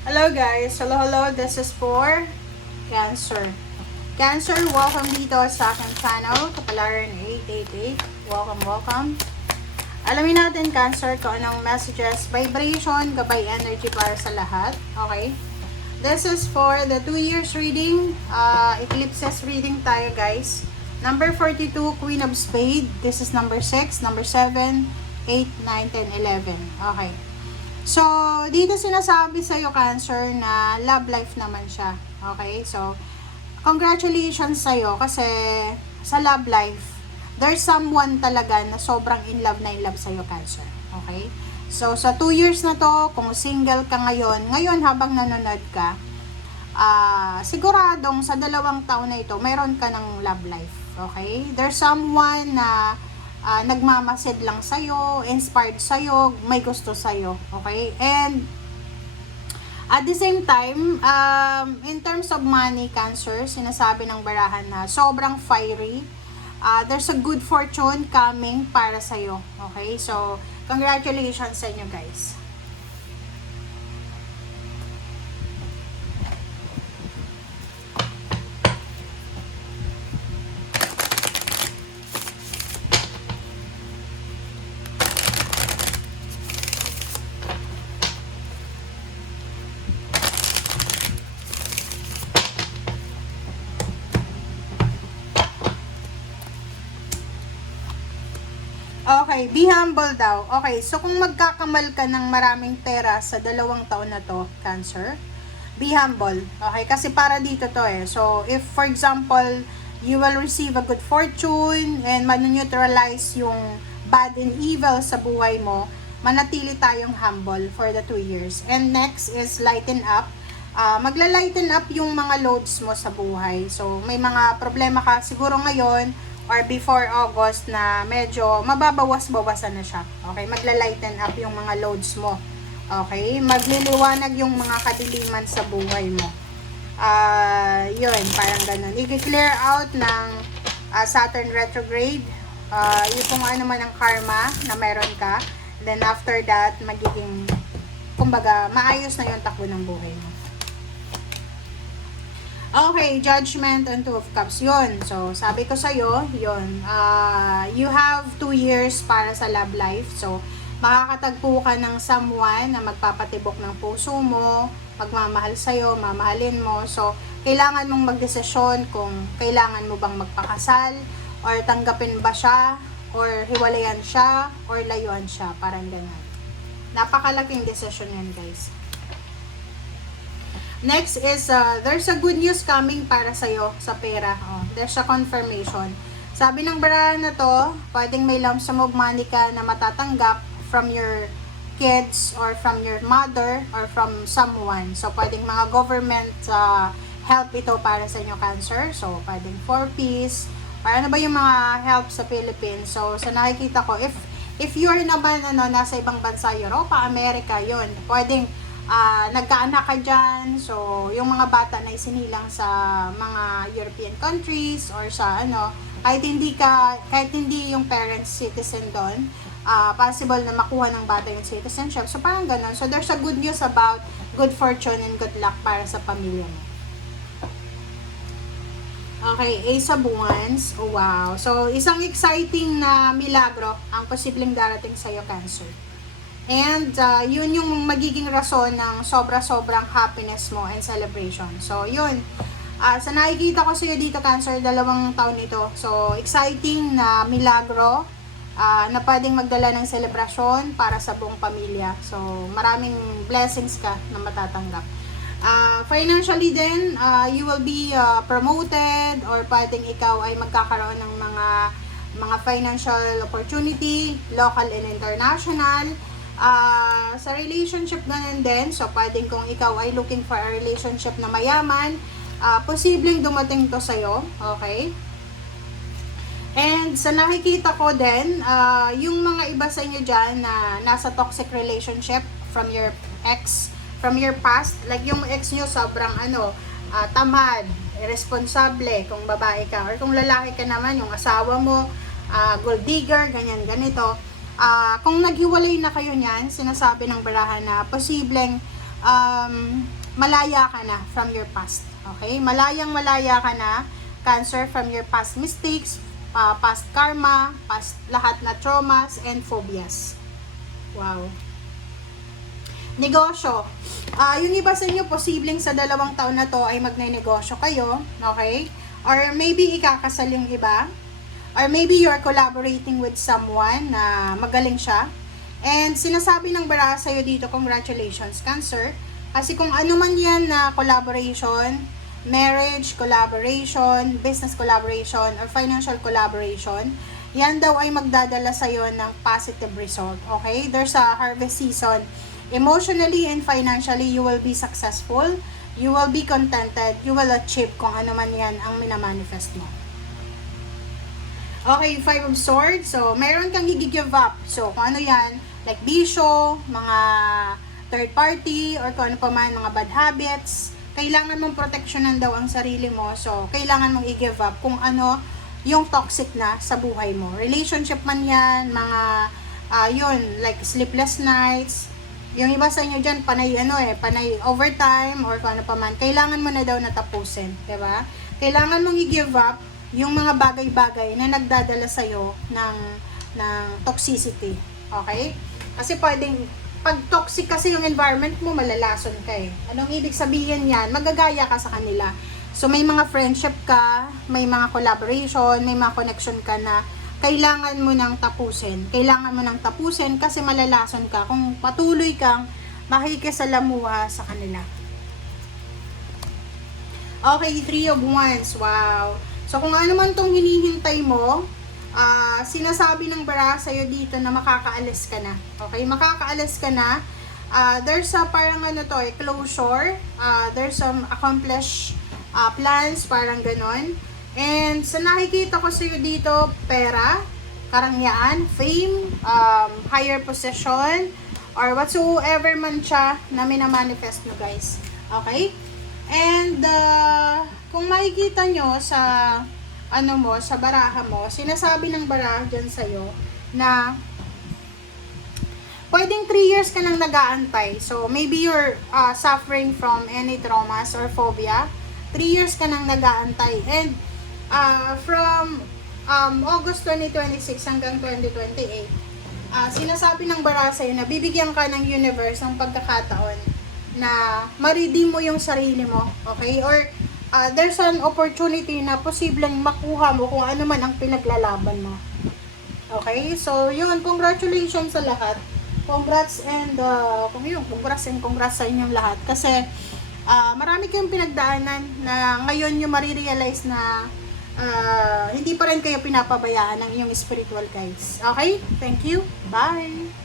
Hello guys, hello, this is for Cancer. Cancer, welcome dito sa aking channel, Kapalaran 888. Welcome. Alamin natin Cancer kung anong messages, vibration, gabay energy para sa lahat. Okay? This is for the 2 years reading, eclipses reading tayo guys. Number 42, Queen of Spades. This is number 6, number 7, 8, 9, 10, 11. Okay. So, dito sinasabi sa'yo, Cancer, na love life naman siya. Okay? So, congratulations sa'yo kasi sa love life, there's someone talaga na sobrang in love sa'yo, Cancer. Okay? So, sa 2 years na to, kung single ka ngayon habang nanonood ka, siguradong sa 2 taon na ito, mayroon ka ng love life. Okay? There's someone na nagmamasid lang sa'yo, inspired sa'yo, may gusto sa'yo. Okay? And at the same time, in terms of money, Cancer, sinasabi ng barahan na sobrang fiery. There's a good fortune coming para sa'yo. Okay? So, congratulations sa inyo, guys. Okay, be humble daw. Okay, so kung magkakamal ka ng maraming pera sa 2 taon na to, Cancer, be humble. Okay, kasi para dito to eh. So, if for example, you will receive a good fortune and maneutralize yung bad and evil sa buhay mo, manatili tayong humble for the 2 years. And next is lighten up. Magla-lighten up yung mga loads mo sa buhay. So, may mga problema ka siguro ngayon, or before August na medyo mababawas-bawasan na siya. Okay, magla-lighten up yung mga loads mo. Okay, magliliwanag yung mga kadiliman sa buhay mo. Yun, parang ganun. I-clear out ng Saturn retrograde. Yung kung ano man ang karma na meron ka. Then after that, magiging, kumbaga, maayos na yung takbo ng buhay mo. Okay, Judgment and Two of Cups. Yun. So, sabi ko sa'yo, yun. You have 2 years para sa love life. So, makakatagpo ka ng someone na magpapatibok ng puso mo, magmamahal sa'yo, mamahalin mo. So, kailangan mong magdesisyon kung kailangan mo bang magpakasal, or tanggapin ba siya, or hiwalayan siya, or layuan siya. Parang ganun. Napakalaking desisyon yan, guys. Next is, there's a good news coming para sa'yo sa pera. There's a confirmation. Sabi ng barahan na to, pwedeng may lump sum of money ka na matatanggap from your kids or from your mother or from someone. So, pwedeng mga government help ito para sa inyo, Cancer. So, pwedeng 4Ps. Or ano ba yung mga help sa Philippines? So, sa nakikita ko, if you're naman nasa ibang bansa, Europa, Amerika, yon, pwedeng nagkaanak ka dyan, so yung mga bata na isinilang sa mga European countries or sa kahit hindi yung parents citizen doon, possible na makuha ng bata yung citizenship. So parang ganun. So there's a good news about good fortune and good luck para sa pamilya mo. Okay, Ace of Wands. Oh, wow. So isang exciting na milagro ang posibleng darating sa iyo, Cancer. And yun yung magiging rason ng sobra-sobrang happiness mo and celebration. So yun, sa nakikita ko sa'yo dito, Cancer, 2 taon ito. So exciting na milagro na pwedeng magdala ng selebrasyon para sa buong pamilya. So maraming blessings ka na matatanggap. Financially din, you will be promoted, or pwedeng ikaw ay magkakaroon ng mga financial opportunity, local and international. Sa relationship ganun din, so pwedeng kung ikaw ay looking for a relationship na mayaman, posibleng dumating to sa'yo, okay? And sa nakikita ko din, yung mga iba sa inyo dyan na nasa toxic relationship from your ex, from your past, like yung ex nyo sobrang tamad, irresponsible kung babae ka, or kung lalaki ka naman, yung asawa mo, gold digger, ganyan, ganito. Kung naghiwalay na kayo niyan, sinasabi ng barahan na posibleng malaya ka na from your past. Okay? Malaya ka na, Cancer, from your past mistakes, past karma, past lahat na traumas and phobias. Wow. Negosyo. Yung iba sa inyo, posibleng sa 2 taon na to ay magne-negosyo kayo. Okay? Or maybe ikakasal yung iba. Or maybe you're collaborating with someone na magaling siya. And sinasabi ng bara sa'yo dito, congratulations, Cancer. Kasi kung ano man yan na collaboration, marriage collaboration, business collaboration, or financial collaboration, yan daw ay magdadala sa'yo ng positive result. Okay? There's a harvest season. Emotionally and financially, you will be successful. You will be contented. You will achieve kung ano man yan ang minamanifest mo. Okay, 5 of Swords. So, meron kang i-give up. So, kung ano yan, like bisyo, mga third party, or kung ano pa man, mga bad habits, kailangan mong proteksyonan daw ang sarili mo. So, kailangan mong i-give up kung ano yung toxic na sa buhay mo. Relationship man yan, mga, yun, like sleepless nights. Yung iba sa inyo dyan, panay overtime, or kung ano pa man, kailangan mo na daw natapusin. Diba? Kailangan mong i-give up yung mga bagay-bagay na nagdadala sa'yo ng toxicity. Okay? Kasi pwedeng, pag toxic kasi yung environment mo, malalason ka eh. Anong ibig sabihin yan? Magagaya ka sa kanila. So, may mga friendship ka, may mga collaboration, may mga connection ka na kailangan mo nang tapusin. Kailangan mo nang tapusin kasi malalason ka kung patuloy kang makikisalamuha sa kanila. Okay, 3 of Wands. Wow. So, kung ano man tong hinihintay mo, sinasabi ng bara sa'yo dito na makakaalis ka na. Okay? Makakaalis ka na. There's a parang closure. There's some accomplished plans, parang ganon. And sa nakikita ko sa'yo dito, pera, karangyaan, fame, higher position, or whatsoever man siya na minamanifest mo, guys. Okay? And, kung makikita nyo sa, sa baraha mo, sinasabi ng baraha dyan sa'yo na pwedeng 3 years ka nang nag-aantay. So, maybe you're suffering from any traumas or phobia. 3 years ka nang nag-aantay. And, from August 2026 hanggang 2028, sinasabi ng bara sa'yo na bibigyan ka ng universe ng pagkakataon na ma-redeem mo yung sarili mo, okay? Or there's an opportunity na posibleng makuha mo kung ano man ang pinaglalaban mo. Okay? So, yun, congratulations sa lahat. Congrats and congrats sa inyong lahat. Kasi marami kayong pinagdaanan na ngayon nyo marirealize na hindi pa rin kayo pinapabayaan ng inyong spiritual guides. Okay? Thank you. Bye!